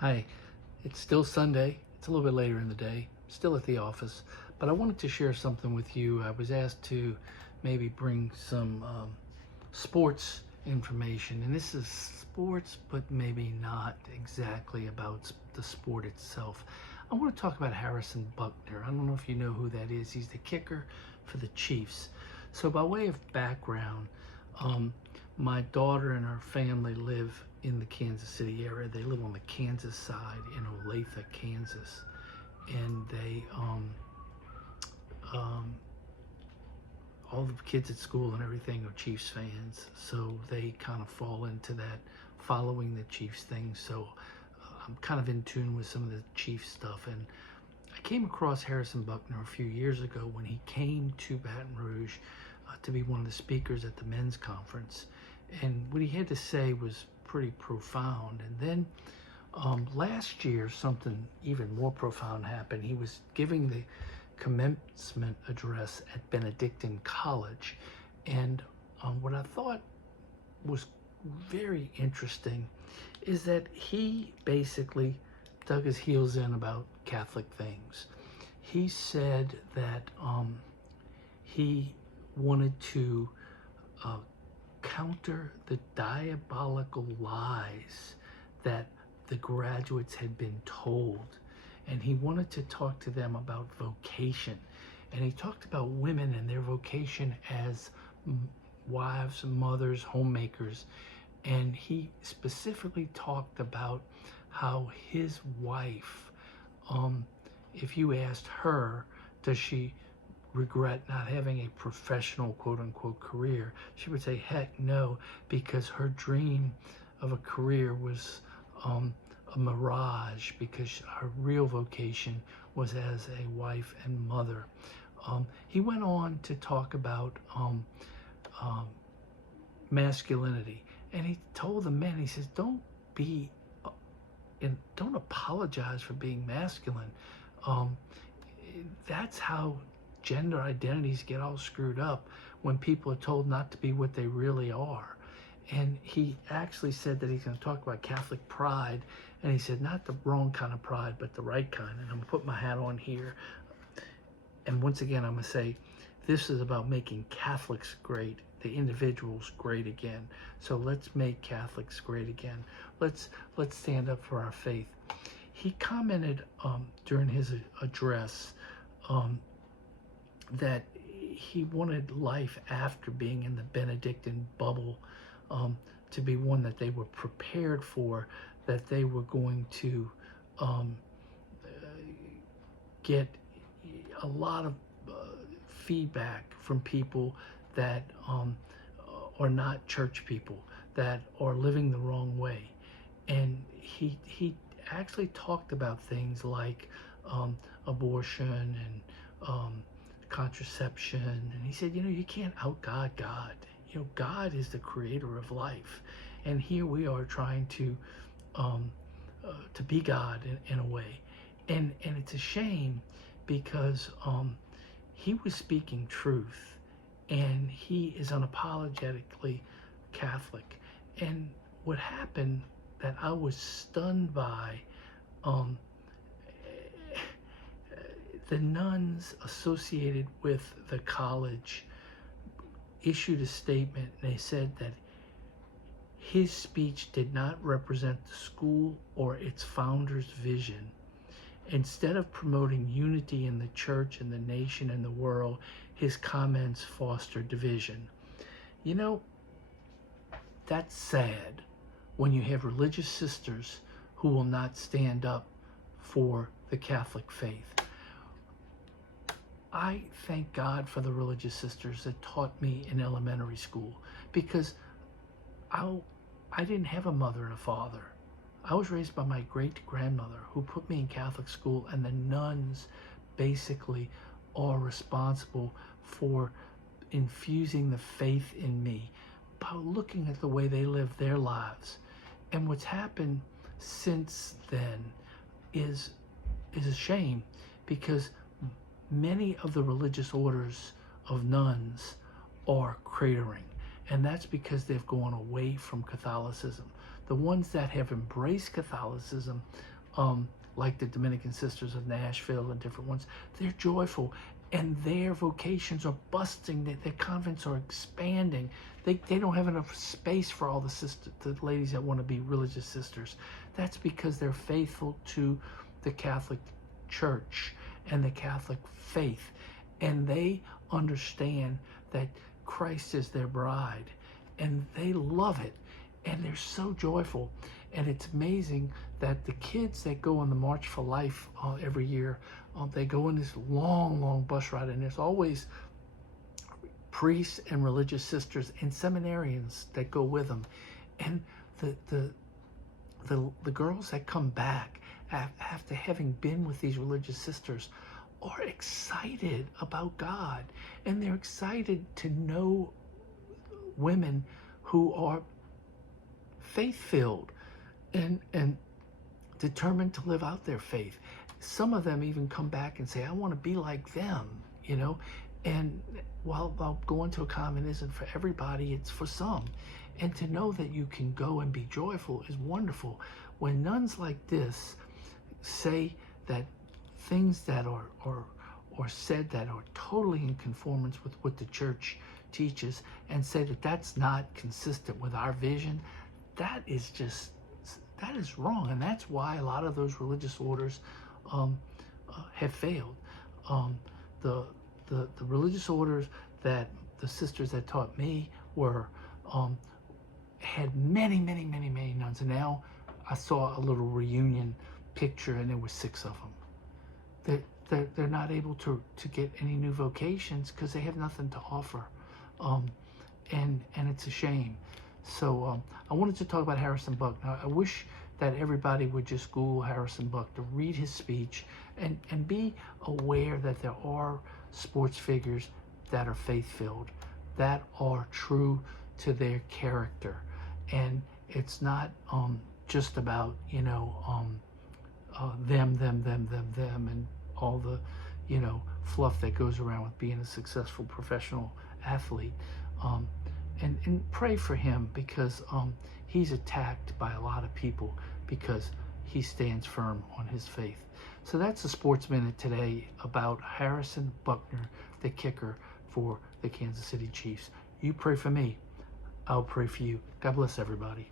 Hi, it's still Sunday. It's a little bit later in the day, still at the office, but I wanted to share something with you. I was asked to maybe bring some sports information, and this is sports, but maybe not exactly about the sport itself. I want to talk about Harrison Butker. I don't know if you know who that is. He's the kicker for the Chiefs. So by way of background, my daughter and her family live in the Kansas City area. They live on the Kansas side in Olathe, Kansas, and they all the kids at school and everything are Chiefs fans, so they kind of fall into that following the Chiefs thing. So I'm kind of in tune with some of the Chiefs stuff, and I came across Harrison Butker a few years ago when he came to Baton Rouge to be one of the speakers at the men's conference, and what he had to say was pretty profound. And then last year something even more profound happened. He was giving the commencement address at Benedictine College, and what I thought was very interesting is that he basically dug his heels in about Catholic things. He said that he wanted to counter the diabolical lies that the graduates had been told, and he wanted to talk to them about vocation. And he talked about women and their vocation as wives, mothers, homemakers, and he specifically talked about how his wife, if you asked her, does she regret not having a professional quote-unquote career, she would say heck no, because her dream of a career was a mirage, because her real vocation was as a wife and mother. He went on to talk about masculinity, and he told the men, he says, don't be and don't apologize for being masculine. That's how gender identities get all screwed up, when people are told not to be what they really are. And he actually said that he's going to talk about Catholic pride, and he said not the wrong kind of pride, but the right kind. And I'm going to put my hat on here, and once again I'm going to say this is about making Catholics great, the individuals great again. So let's make Catholics great again. Let's stand up for our faith. He commented during his address that he wanted life after being in the Benedictine bubble to be one that they were prepared for, that they were going to get a lot of feedback from people that are not church people, that are living the wrong way. And he actually talked about things like abortion and contraception, and he said, you can't out-God God. God is the creator of life, and here we are trying to be God in a way, and it's a shame, because he was speaking truth, and he is unapologetically Catholic. And what happened that I was stunned by, the nuns associated with the college issued a statement, and they said that his speech did not represent the school or its founder's vision. Instead of promoting unity in the church and the nation and the world, his comments fostered division. That's sad when you have religious sisters who will not stand up for the Catholic faith. I thank God for the religious sisters that taught me in elementary school, because I didn't have a mother and a father. I was raised by my great-grandmother, who put me in Catholic school, and the nuns basically are responsible for infusing the faith in me by looking at the way they live their lives. And what's happened since then is a shame, because many of the religious orders of nuns are cratering, and that's because they've gone away from Catholicism. the ones that have embraced Catholicism, like the Dominican Sisters of Nashville and different ones, they're joyful, and their vocations are busting. Their convents are expanding. They don't have enough space for all the ladies that want to be religious sisters. That's because they're faithful to the Catholic Church and the Catholic faith, and they understand that Christ is their bride, and they love it, and they're so joyful. And it's amazing that the kids that go on the March for Life every year, they go in this long bus ride, and there's always priests and religious sisters and seminarians that go with them. And the girls that come back after having been with these religious sisters are excited about God, and they're excited to know women who are faith-filled and determined to live out their faith. Some of them even come back and say, I want to be like them, you know. And while going to a convent isn't for everybody, it's for some. And to know that you can go and be joyful is wonderful. When nuns like this say that things that are said that are totally in conformance with what the church teaches, and say that that's not consistent with our vision, that is wrong. And that's why a lot of those religious orders have failed. The religious orders that the sisters that taught me were had many nuns, and now I saw a little reunion picture, and there were 6 of them. They're not able to get any new vocations because they have nothing to offer, and it's a shame. So I wanted to talk about Harrison Butker. Now, I wish that everybody would just Google Harrison Butker, read his speech, and be aware that there are sports figures that are faith-filled, that are true to their character. And it's not just about, them, and all the, fluff that goes around with being a successful professional athlete. And pray for him, because he's attacked by a lot of people because he stands firm on his faith. So that's the Sports Minute today about Harrison Butker, the kicker for the Kansas City Chiefs. You pray for me, I'll pray for you. God bless everybody.